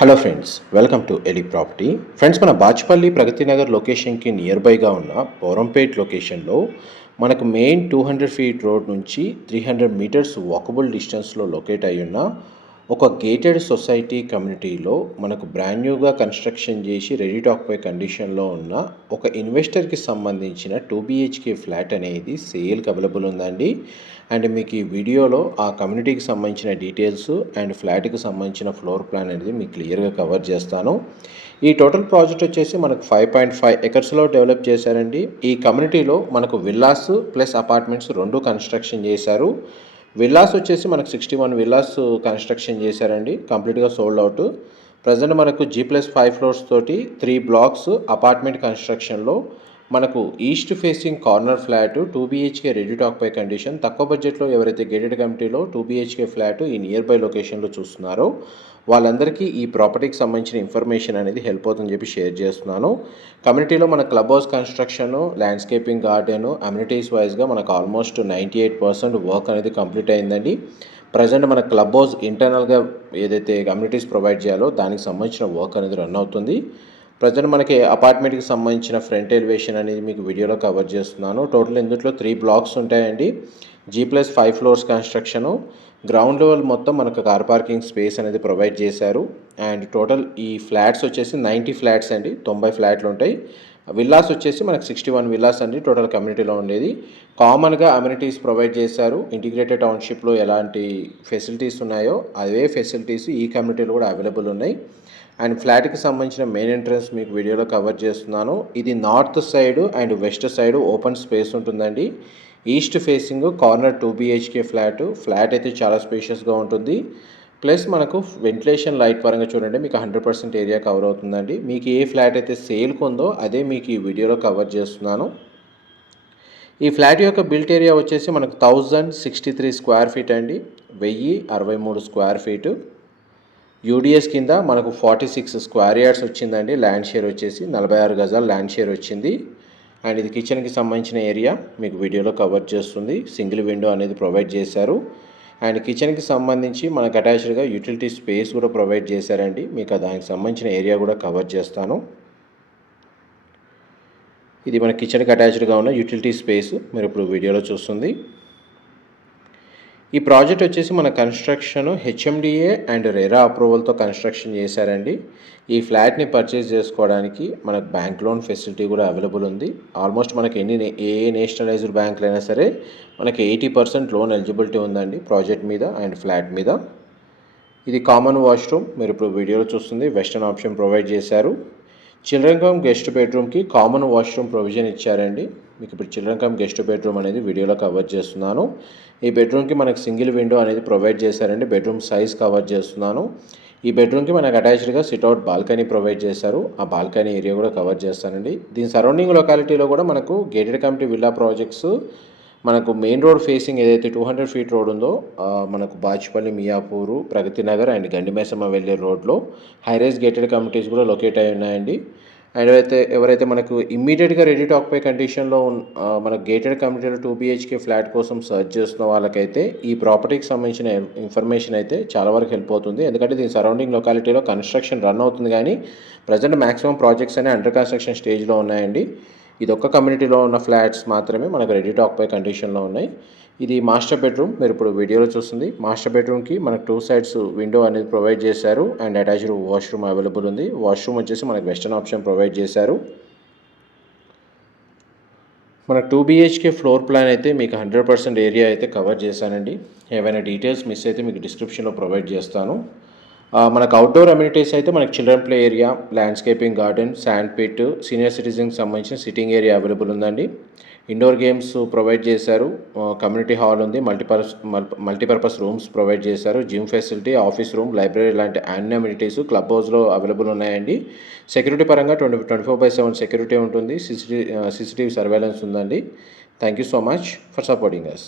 Hello friends, welcome to ఎలి property. Friends, మన బాచ్పల్లి ప్రగతి నగర్ లొకేషన్కి నియర్ బైగా ఉన్న పోరంపేట్ లొకేషన్లో మనకు మెయిన్ 200 ఫీట్ రోడ్ నుంచి 300 మీటర్స్ వాకబుల్ డిస్టెన్స్లో లొకేట్ అయి ఉన్న ఒక గేటెడ్ సొసైటీ కమ్యూనిటీలో మనకు బ్రాండ్ న్యూగా కన్స్ట్రక్షన్ చేసి రెడీ టు ఆక్యుపై కండిషన్లో ఉన్న ఒక ఇన్వెస్టర్కి సంబంధించిన 2 BHK ఫ్లాట్ అనేది సేల్కి అవైలబుల్ ఉందండి. అండ్ మీకు ఈ వీడియోలో ఆ కమ్యూనిటీకి సంబంధించిన డీటెయిల్స్ అండ్ ఫ్లాట్కి సంబంధించిన ఫ్లోర్ ప్లాన్ అనేది మీకు క్లియర్గా కవర్ చేస్తాను. ఈ టోటల్ ప్రాజెక్ట్ వచ్చేసి మనకు 5.5 ఎకర్స్లో డెవలప్ చేశారండి. ఈ కమ్యూనిటీలో మనకు విల్లాస్ ప్లస్ అపార్ట్మెంట్స్ రెండు కన్స్ట్రక్షన్ చేశారు. విల్లాస్ వచ్చేసి మనకు 61 విల్లాస్ కన్స్ట్రక్షన్ చేశారండి, కంప్లీట్గా సోల్డ్ అవుట్. ప్రజెంట్ మనకు G+5 ఫ్లోర్స్ తోటి 3 బ్లాక్స్ అపార్ట్మెంట్ కన్స్ట్రక్షన్లో మనకు east facing corner flat 2 BHK ready to occupy condition. తక్కువ బడ్జెట్లో ఎవరైతే గేటెడ్ కమిటీలో 2 BHK ఫ్లాట్ ఈ నియర్ బై లొకేషన్లో చూస్తున్నారో వాళ్ళందరికీ ఈ ప్రాపర్టీకి సంబంధించిన ఇన్ఫర్మేషన్ అనేది హెల్ప్ అవుతుందని చెప్పి షేర్ చేస్తున్నాను. కమ్యూనిటీలో మన club house construction, landscaping, garden, amenities వైజ్గా మనకు ఆల్మోస్ట్ 98% వర్క్ అనేది కంప్లీట్ అయిందండి. ప్రజెంట్ మన క్లబ్ హౌస్ ఇంటర్నల్గా ఏదైతే కమ్యూనిటీస్ ప్రొవైడ్ చేయాలో దానికి సంబంధించిన వర్క్ అనేది రన్ అవుతుంది. ప్రజెంట్ మనకి అపార్ట్మెంట్కి సంబంధించిన ఫ్రంట్ ఎలివేషన్ అనేది మీకు వీడియోలో కవర్ చేస్తున్నాను. టోటల్ ఇందులో 3 బ్లాక్స్ ఉంటాయండి. G+5 floors construction. Ground level మొత్తం మనకు కార్ పార్కింగ్ స్పేస్ అనేది ప్రొవైడ్ చేశారు. అండ్ టోటల్ ఈ ఫ్లాట్స్ వచ్చేసి 90 ఫ్లాట్స్ అండి, 90 ఫ్లాట్లు ఉంటాయి. విల్లాస్ వచ్చేసి మనకు 61 విల్లాస్ అండి టోటల్ కమ్యూనిటీలో ఉండేది. కామన్గా అమ్యూనిటీస్ ప్రొవైడ్ చేశారు. ఇంటిగ్రేటెడ్ టౌన్షిప్లో ఎలాంటి ఫెసిలిటీస్ ఉన్నాయో అవే ఫెసిలిటీస్ ఈ కమ్యూనిటీలో కూడా అవైలబుల్ ఉన్నాయి. అండ్ ఫ్లాట్కి సంబంధించిన మెయిన్ ఎంట్రన్స్ మీకు వీడియోలో కవర్ చేస్తున్నాను. ఇది north side and west side open space ఉంటుందండి. East facing corner 2 BHK flat అయితే చాలా స్పేషియస్గా ఉంటుంది. ప్లస్ మనకు వెంటిలేషన్ లైట్ పరంగా చూడండి మీకు 100% ఏరియా కవర్ అవుతుందండి. మీకు ఏ ఫ్లాట్ అయితే సేల్కి ఉందో అదే మీకు ఈ వీడియోలో కవర్ చేస్తున్నాను. ఈ ఫ్లాట్ యొక్క బిల్ట్ ఏరియా వచ్చేసి మనకు 1063 స్క్వేర్ ఫీట్ అండి, 1063 స్క్వేర్ ఫీటు. యూడిఎస్ కింద మనకు 46 స్క్వేర్ యార్డ్స్ వచ్చిందండి. ల్యాండ్ షేర్ వచ్చేసి 46 గజాల ల్యాండ్ షేర్ వచ్చింది. అండ్ ఇది కిచెన్కి సంబంధించిన ఏరియా మీకు వీడియోలో కవర్ చేస్తుంది. సింగిల్ విండో అనేది ప్రొవైడ్ చేశారు. అండ్ కిచెన్కి సంబంధించి మనకు అటాచ్డ్గా యూటిలిటీ స్పేస్ కూడా ప్రొవైడ్ చేశారండి. మీకు దానికి సంబంధించిన ఏరియా కూడా కవర్ చేస్తాను. ఇది మన కిచెన్కి అటాచ్డ్గా ఉన్న యూటిలిటీ స్పేస్ మీరు ఇప్పుడు వీడియోలో చూస్తుంది. ఈ ప్రాజెక్ట్ వచ్చేసి మన కన్స్ట్రక్షన్ HMDA అండ్ రెరా అప్రూవల్తో కన్స్ట్రక్షన్ చేశారండి. ఈ ఫ్లాట్ని పర్చేస్ చేసుకోవడానికి మనకు బ్యాంక్ లోన్ ఫెసిలిటీ కూడా అవైలబుల్ ఉంది. ఆల్మోస్ట్ మనకి ఏ నేషనలైజ్డ్ బ్యాంకులు అయినా సరే మనకి 80% లోన్ ఎలిజిబిలిటీ ఉందండి ప్రాజెక్ట్ మీద అండ్ ఫ్లాట్ మీద. ఇది కామన్ వాష్రూమ్ మీరు ఇప్పుడు వీడియోలో చూస్తుంది. వెస్టర్న్ ఆప్షన్ ప్రొవైడ్ చేశారు. చిల్డ్రన్ కమ్ గెస్ట్ బెడ్రూమ్కి కామన్ వాష్రూమ్ ప్రొవిజన్ ఇచ్చారండి. మీకు ఇప్పుడు చిల్డ్రన్ కమ్ గెస్ట్ బెడ్రూమ్ అనేది వీడియోలో కవర్ చేస్తున్నాను. ఈ బెడ్రూమ్కి మనకు సింగిల్ విండో అనేది ప్రొవైడ్ చేశారండి. బెడ్రూమ్ సైజ్ కవర్ చేస్తున్నాను. ఈ బెడ్రూమ్కి మనకు అటాచ్డ్గా సిట్అవుట్ బాల్కనీ ప్రొవైడ్ చేశారు. ఆ బాల్కనీ ఏరియా కూడా కవర్ చేస్తానండి. దీని సరౌండింగ్ లొకాలిటీలో కూడా మనకు గేటెడ్ కమ్యూనిటీ విల్లా ప్రాజెక్ట్స్ మనకు మెయిన్ రోడ్ ఫేసింగ్ ఏదైతే 200 ఫీట్ రోడ్ ఉందో మనకు బాచ్పల్లి, మియాపూరు, ప్రగతి నగర్ అండ్ గండిమైసమ్మ వెళ్ళే రోడ్లో హైరైజ్ గేటెడ్ కమ్యూనిటీస్ కూడా లొకేట్ అయి ఉన్నాయండి. అండ్ ఎవరైతే మనకు ఇమ్మీడియట్గా రెడీ టు ఆక్యుపై కండిషన్లో మనకు గేటెడ్ కమ్యూనిటీలో 2 BHK ఫ్లాట్ కోసం సర్చ్ చేస్తున్న వాళ్ళకైతే ఈ ప్రాపర్టీకి సంబంధించిన ఇన్ఫర్మేషన్ అయితే చాలా వరకు హెల్ప్ అవుతుంది. ఎందుకంటే దీని సరౌండింగ్ లొకాలిటీలో కన్స్ట్రక్షన్ రన్ అవుతుంది, కానీ ప్రజెంట్ మ్యాక్సిమం ప్రాజెక్ట్స్ అనేవి అండర్ కన్స్ట్రక్షన్ స్టేజ్లో ఉన్నాయండి. ఇది ఒక్క కమ్యూనిటీలో ఉన్న ఫ్లాట్స్ మాత్రమే మనకు రెడీ టు ఆక్యుపై కండిషన్లో ఉన్నాయి. ఇది మాస్టర్ బెడ్రూమ్ మీరు ఇప్పుడు వీడియోలో చూస్తుంది. మాస్టర్ బెడ్రూమ్కి మనకు 2 సైడ్స్ విండో అనేది ప్రొవైడ్ చేశారు అండ్ అటాచ్డ్ వాష్రూమ్ అవైలబుల్ ఉంది. వాష్రూమ్ వచ్చేసి మనకు వెస్టర్న్ ఆప్షన్ ప్రొవైడ్ చేశారు. మన 2 BHK ఫ్లోర్ ప్లాన్ అయితే మీకు 100% ఏరియా అయితే కవర్ చేశానండి. ఏవైనా డీటెయిల్స్ మిస్ అయితే మీకు డిస్క్రిప్షన్లో ప్రొవైడ్ చేస్తాను. మనకు అవుట్డోర్ అమ్యూనిటీస్ అయితే మనకు children play area, landscaping, garden, sand pit, senior సిటిజన్కి సంబంధించిన సిట్టింగ్ ఏరియా అవైలబుల్ ఉందండి. ఇండోర్ గేమ్స్ ప్రొవైడ్ చేశారు. కమ్యూనిటీ హాల్ ఉంది. మల్టీపర్పస్ రూమ్స్ ప్రొవైడ్ చేశారు. Gym facility, office room, library లాంటి అన్ని అమ్యూనిటీస్ క్లబ్ హౌస్లో అవైలబుల్ ఉన్నాయండి. సెక్యూరిటీ పరంగా 24/7 సెక్యూరిటీ ఉంటుంది. CCTV సర్వేలెన్స్ ఉందండి. Thank you so much for supporting us.